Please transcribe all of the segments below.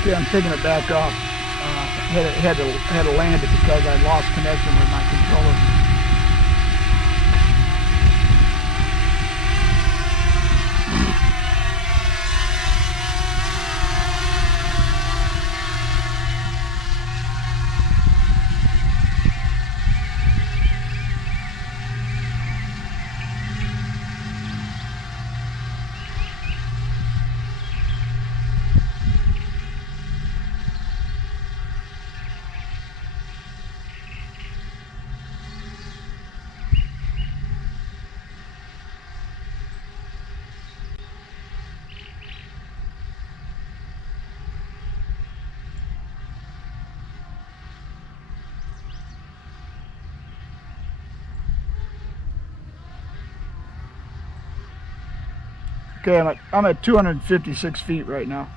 Okay, I'm taking it back off. Had to land it because I lost connection with my controller. Okay, I'm at 256 feet right now.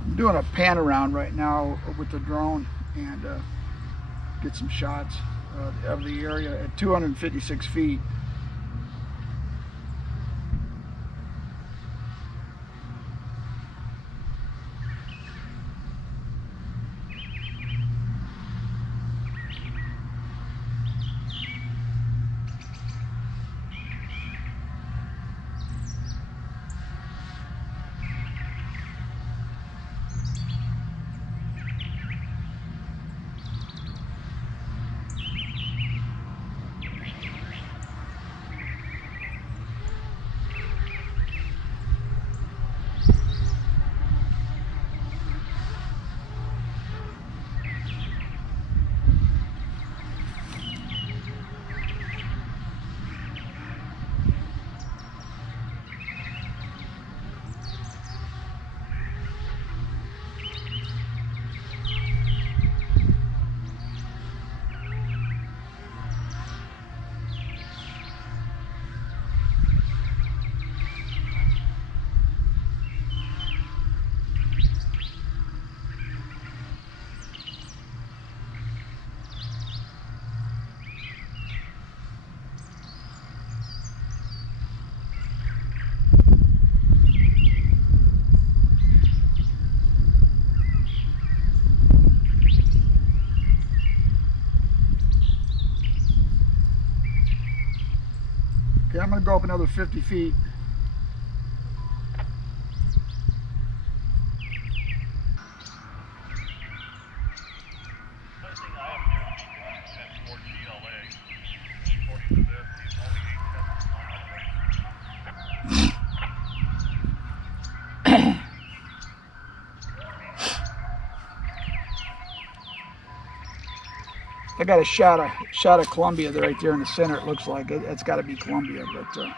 I'm doing a pan around right now with the drone and get some shots of the area at 256 feet. Okay, I'm going to go up another 50 feet. I got a shot of Columbia right there in the center. It looks like it's got to be Columbia, but let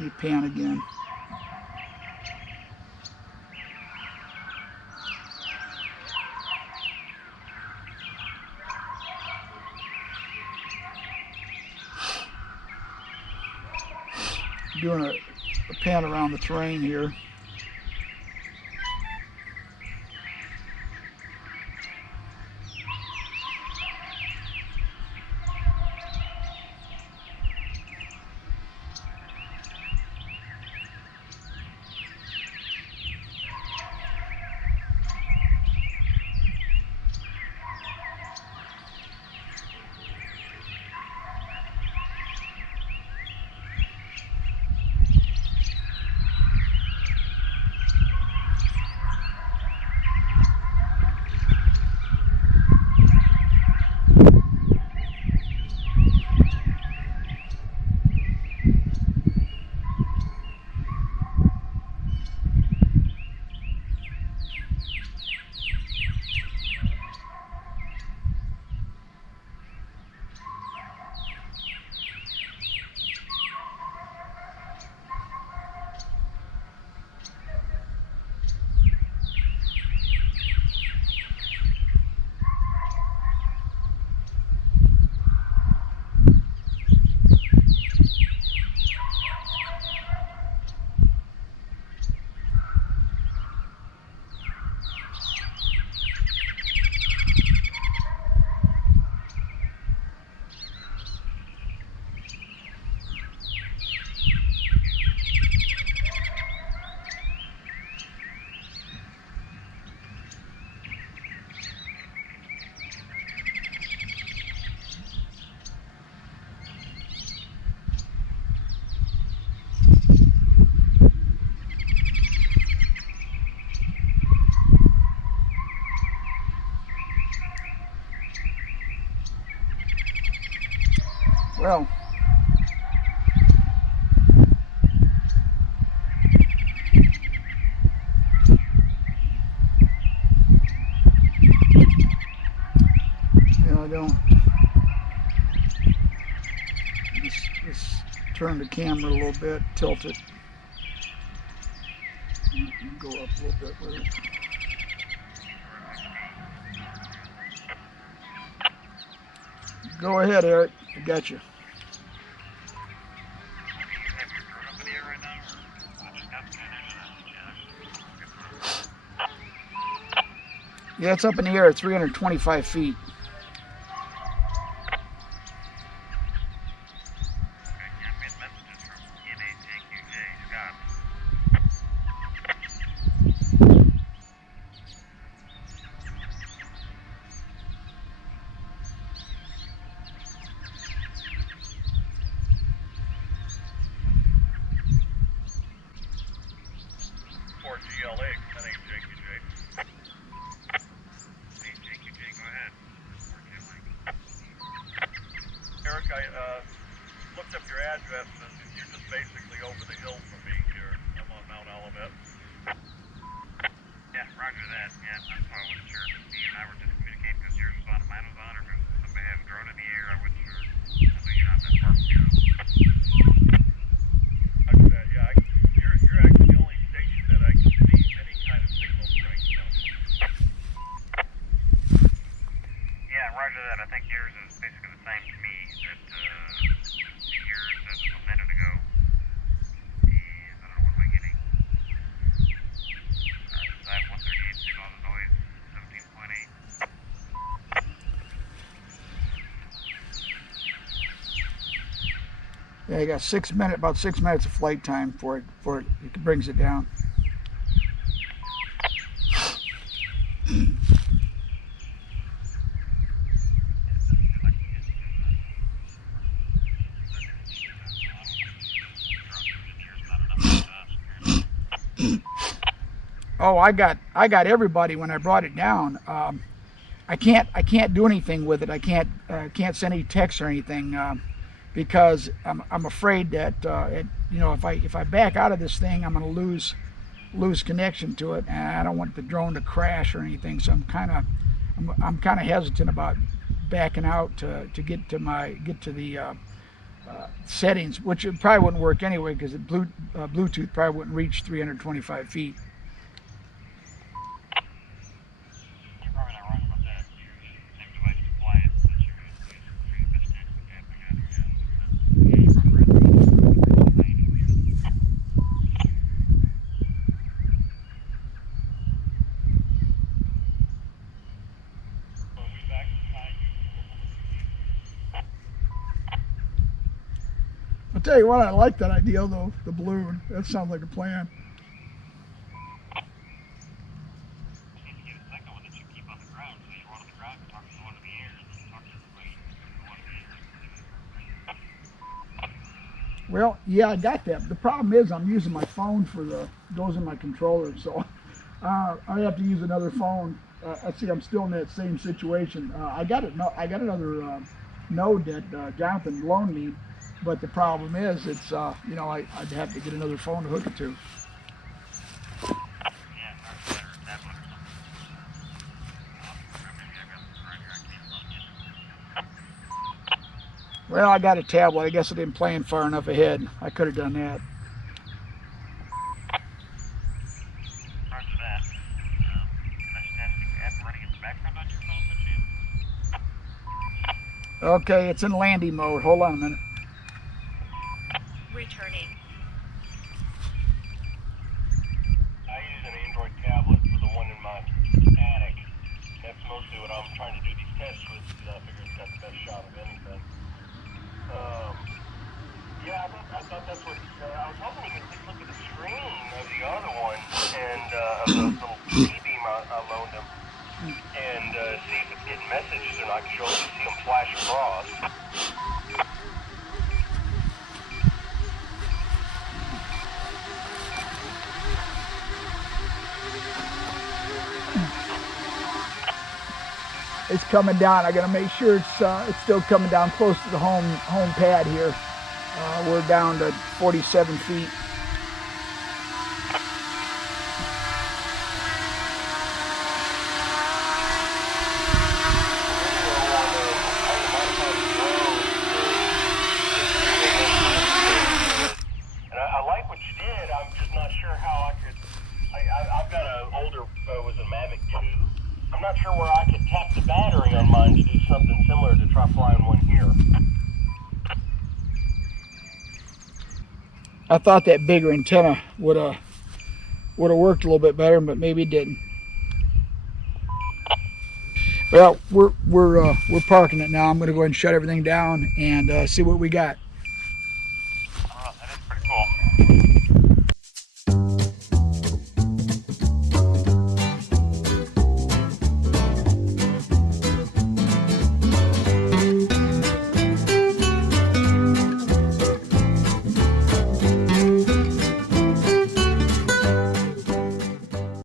me pan again. Doing a pan around the terrain here. Well, I don't. Just turn the camera a little bit, tilt it, and go up a little bit with it. Go ahead, Eric. I got you. Yeah, it's up in the air at 325 feet. Eric, I looked up your address, and you're just basically over the hill from me here. I'm on Mount Olivet. Yeah, roger that. Yeah, that's why I wasn't sure if Steve and I were just communicating because yours was on and mine was on, or if somebody had a drone in the air. I wasn't sure. I know you're not that far from here. I bet, yeah. You're actually the only station that I can see any kind of signal strength from. Yeah, roger that. I think yours is basically the same to me that yours as a minute ago. And I don't know, what am I getting? I have 138 signal on the noise, 17.8. Yeah, you got about 6 minutes of flight time for it brings it down. Oh, I got everybody when I brought it down. I can't do anything with it. I can't send any text or anything because I'm afraid that if I back out of this thing, I'm going to lose connection to it, and I don't want the drone to crash or anything. So I'm kind of hesitant about backing out to get to the settings, which it probably wouldn't work anyway because Bluetooth probably wouldn't reach 325 feet. You're probably not wrong about that. You're using the same device to fly it that you're going to use for your best chance of tapping out here. I'll tell you what, I like that idea though, the balloon. That sounds like a plan. You need to get a second one that you keep on the ground. So you're one on the ground, you talk to the one in the air, and then you talk to everybody through the one in the air. Well, yeah, I got that. The problem is I'm using my phone goes in my controller, so I have to use another phone. I see I'm still in that same situation. I got another node that Jonathan loaned me, but the problem is it's I'd have to get another phone to hook it to. Well, I got a tablet. I guess I didn't plan far enough ahead. I could have done that. Roger that. Meshtastic app running in the background on your phone, but Okay, it's in landing mode. Hold on a minute. Returning. I use an Android tablet for the one in my attic. That's mostly what I'm trying to do these tests with because I figure it's got the best shot of anything. Yeah, I thought that's what I was hoping you could just look at the screen of the other one and of the little e-beam I loaned him and see if it's getting messages or not because you'll only see them flash across. coming down. I got to make sure it's still coming down close to the home pad here. We're down to 47 feet. I like what you did. I'm just not sure how I could. I've got an older, was a Mavic 2. I'm not sure where I could tap the battery on mine to do something similar to try flying one here. I thought that bigger antenna would have worked a little bit better, but maybe it didn't. Well, we're parking it now. I'm going to go ahead and shut everything down and see what we got.